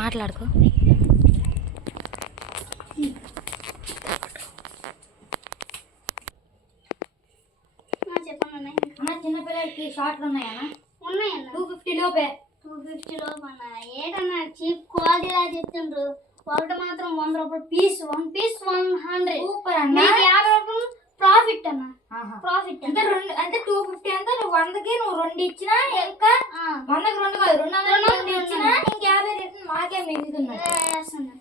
మాట్లాడుకో. చెప్పండి అన్న, చిన్నపిల్లలకి షార్ట్లు ఉన్నాయన్నా? ఉన్నాయన్న. 250 లోపే. 250 లోపు అన్న. ఏటన్నా చీప్ క్వాలిటీలా చెప్తుండ్రు. ఒకటి మాత్రం 100 రూపాయలు పీస్. 1 పీస్ 100. సూపర్ అన్న. 50 రూపాయలు ప్రాఫిట్ అన్న. ప్రాఫిట్ అంటే 250 అంటే నువ్వు 100కి నువ్వు 2 ఇచ్చినా ఇంకా 100కి 2 కాదు 200 ఇచ్చినా ఇంక 50 రిటర్న్ మాకే మిగులుతున్నాయి.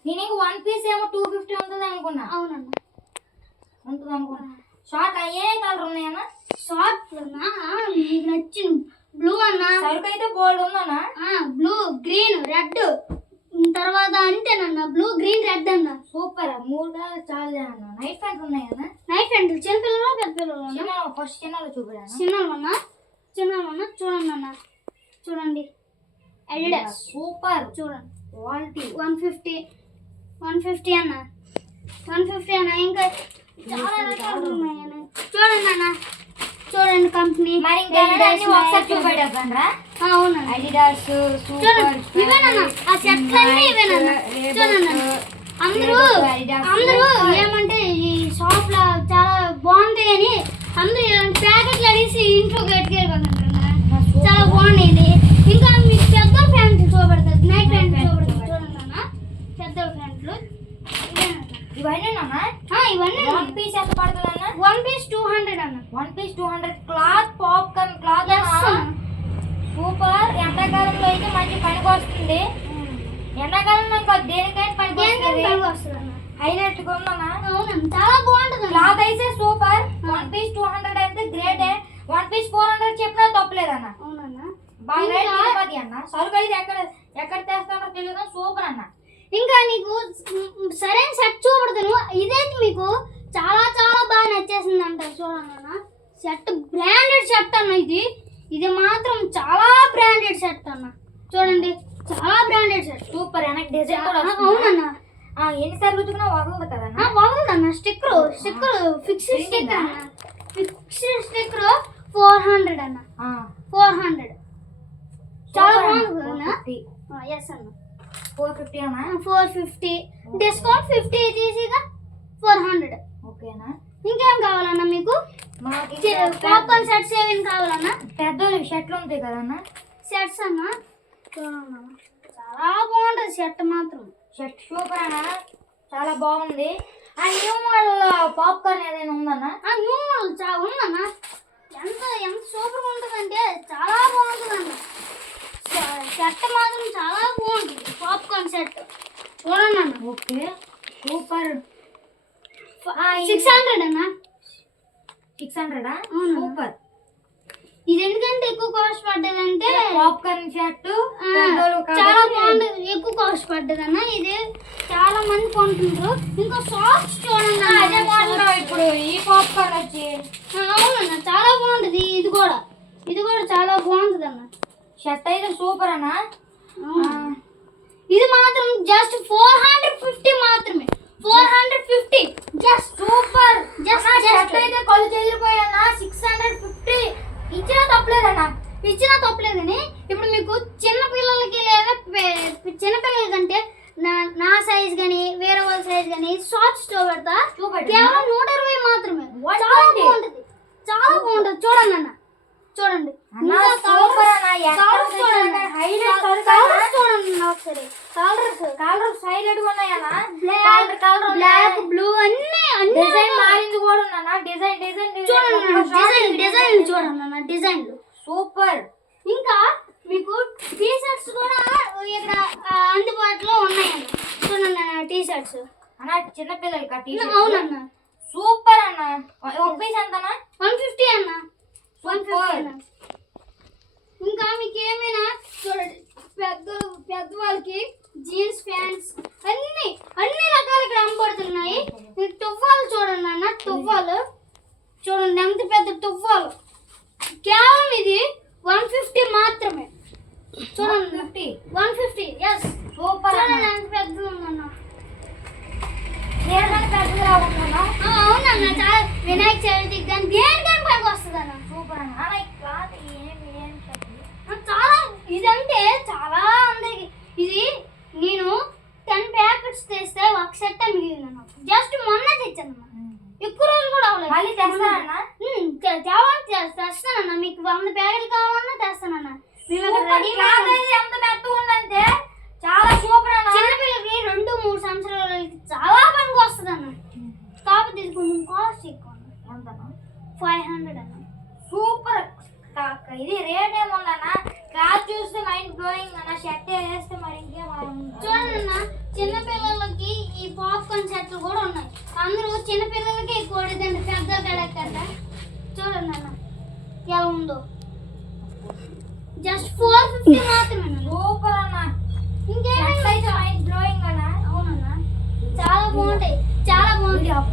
నేను ఇంక 1 పీస్ ఏమో 250 ఉంటుంది అనుకున్నా. అవునన్న, ఉంటుంది అనుకున్నా. షార్ట్ ఏ కలర్ ఉన్నాయన్నా? షార్ట్ మీకు నచ్చిన బ్లూ అన్న. సరుకు అయితే బోల్డ్ ఉందన్నా. బ్లూ, గ్రీన్, రెడ్, తర్వాత అంతేనన్న. బ్లూ, గ్రీన్, రెడ్ అన్న. సూపర్. 3 కలర్ చాలే అన్న. Night pant ఉన్నాయన్నా? నైట్ ప్యాంట్లు చిన్నపిల్లలు పెద్ద పిల్లలు? ఫస్ట్ చిన్నలో చూపిడా? చిన్నవన్నా. చిన్నవన్నా చూడండి అన్న. చూడండి అడిడాస్. సూపర్. చూడండి క్వాలిటీ. 150 అన్న. 150 అన్న. ఇంకా చాలా రకాలు ఉన్నాయన్న. చూడండి అన్న, చూడండి కంపెనీ. మరి ఇంకా ఒకసారి చూపెట్టేద్దాంరా. అవునన్న, అడిడాస్ సూపర్. ఇవేనన్నా ఆ సెట్లు అన్నీ ఇవేనన్నా. చూడండి అందరూ ఏమంటే ఈ షాప్ లో చాలా బాగుంటాయి అని అందరూ ఇలాంటి ప్యాకెట్లు అడిగి ఇంట్లో గట్టుకెళ్ళిపోతుంటారు. చాలా బాగున్నాయి. ఇంకా మీకు పెద్ద ప్యాంట్లు చూపెడతారు, నైట్ ప్యాంట్లు చూపెడతారు. చూడండి అన్న, పెద్ద ప్యాంట్లు ఇవన్నీ ఇవన్నీ 1 పీస్ ఎంత పడుతుంది అన్న? 1 పీస్ 200 అన్న. 1 piece 200. Cloth popcorn cloth. Super. ఎండాకాలంలో అయితే మంచి పనికి వస్తుంది. ఎండాకాలంలో ఇంకా దేనికైనా పనికి వస్తుంది. హైలైట్ గా ఉందన్నా. అవునన్నా, చాలా బాగుంటుంది. క్లాత్ అయితే సూపర్. 1 పీస్ 200 అయితే గ్రేట్. 1 పీస్ 400 చెప్పినా తప్పలేదన్న. అవునన్నా, బాగా రేట్ అన్న. సరుకు అయితే ఎక్కడ తెస్తానో తెలియదు. సూపర్ అన్న. ఇంకా నీకు సరైన సెట్ చూపెడతాను. ఇదైతే మీకు చాలా చాలా బాగా నచ్చేసింది అంట. చూడండి అన్న, సెట్ బ్రాండెడ్ సెట్ అన్న. ఇది మాత్రం చాలా బ్రాండెడ్ సెట్ అన్న. చూడండి, చాలా బ్రాండెడ్ సెట్. సూపర్. వెనక్కి డిజైన్ కూడా. అవునన్నా, ఎన్నిసార్లు ఉతికినా వదలదు కదన్నా? వదలదన్న. స్టిక్కర్ ఫిక్స్డ్ స్టిక్కర్ అన్న. ఫిక్స్డ్ స్టిక్కర్ 400 అన్న. 400 చాలా బాగుంటుంది. ఎస్ అన్న, 450 అన్నా? 450. డిస్కౌంట్ 50 తీసిగా 400. ఓకేనా? ఇంకేం కావాలన్నా మీకు? పాప్కార్న్ సెట్స్ ఏమేమి కావాలన్నా? పెద్దోళ్ళు షర్ట్లు ఉంటాయి కదన్నా? సెట్స్ అన్న. చూడన్నా, చాలా బాగుంటుంది సెట్ మాత్రం. షర్ట్ సూపర్ అన్న, చాలా బాగుంది. ఆ న్యూ మోడల్ పాప్కార్న్ ఏదైనా ఉందన్నా? న్యూ మోడల్ ఉందన్నా. ఎంత సూపర్గా ఉంటుందంటే చాలా బాగుంటుందన్న. సెట్ మాత్రం చాలా బాగుంటుంది. పాప్కార్న్ సెట్ చూడండి అన్న. Okay, super. 600 అన్న. 600? సూపర్. ఇది ఎందుకంటే ఎక్కువ కాస్ట్ పడ్డదంటే పాప్కార్న్ షర్ట్ చాలా బాగుంది. ఎక్కువ కాస్ట్ పడ్డది అన్న. ఇది చాలా మంది కొంటుంటారు. ఇంకా సాక్స్ చూడండి. అదే మోడల్ ఇప్పుడు ఈ పాప్కార్న్ వచ్చి. అవునన్న, చాలా బాగుంటుంది. ఇది కూడా చాలా బాగుంటుంది అన్న. షర్ట్ అయితే సూపర్ అన్న. ఇది మాత్రం జస్ట్ 450 మాత్రమే. 450 జస్ట్ సూపర్. షర్ట్ అయితే కళ్ళు చెదిరిపోయానా? 650 ఇచ్చినా తప్పలేదన్నా. ఇచ్చినా తప్పలేదని ఇప్పుడు మీకు చిన్న పిల్లలకి లేదా చిన్నపిల్లల కంటే నా సైజ్ కానీ వేరే వాళ్ళ సైజ్ కానీ షార్ట్స్ చూపెడతా. కేవలం 120 మాత్రమే. చాలా బాగుంటుంది. చాలా బాగుంటుంది. చూడండి అన్న, చూడండి. కలర్స్ హైలైట్ ఉన్నాయన్నా. బ్లాక్, బ్లూ అన్ని డిజైన్ మారింది కూడా ఉందన్నా. డిజైన్ చూడండి అన్న. డిజైన్లు సూపర్. ఇంకా మీకు టీ షర్ట్స్ కూడా ఇక్కడ అందుబాటులో ఉన్నాయన్న. చూడండి అన్న, టీ షర్ట్స్ అన్న చిన్నపిల్లలకి. అవునన్న, సూపర్ అన్న. 1 పీస్ ఎంతనా? 150 అన్న. 150 అన్న. ఇంకా మీకు ఏమైనా చూడండి, పెద్దవాళ్ళకి జీన్స్ ప్యాంట్స్ అన్ని రకాలు ఇక్కడ అమ్మబడుతున్నాయి. టువ్వాలు చూడండి అన్న. టువ్వాలు చూడండి, ఎంత పెద్ద టువ్వాలు. కేవలం ఇది 150 మాత్రమే. చూడండి, 150. Yes, super. చూడండి ఎంత పెద్దది ఉందన్న. అవునన్న, చాలా వినాయక చవితికి కానీ దేనికైనా పనికి వస్తుంది అన్న. సూపర్ అన్న. చాలా ఇదంటే చాలా అందరికి ఇది నేను సూపర్ క్లాత్ అయితే ఎంత మెత్తగా ఉందంటే చాలా సూపర్ అన్న. చిన్నపిల్లలకి 2-3 సంవత్సరాలకి చాలా పనికి వస్తుంది అన్న. కాకపోతే ఇది కొంచెం కాస్ట్ ఎక్కువ అన్న. ఎంతనా? 500 అన్న. సూపర్ ఇది రేట్ ఏముందన్న, క్లాత్ చూస్తే మైండ్ బ్లోయింగ్ అన్న. షర్ట్ వేస్తే మరి ఇంకేం చూడండి అన్న, చిన్నపిల్లలకి ఈ పాప్కార్న్ సెట్లు కూడా ఉన్నాయి. అందరూ చిన్నపిల్లలకి ఎక్కువ అడుగుతుంది, పెద్ద కడక్కట. చూడండి అన్న ఎలా ఉందో. జస్ట్ 450 మాత్రమే అన్న. సూపర్ అన్న. ఇంకేమైనా అయితే మైండ్ బ్లోయింగ్ అన్న. అవునన్నా చాలా బాగుంటాయి, చాలా బాగుంటాయి.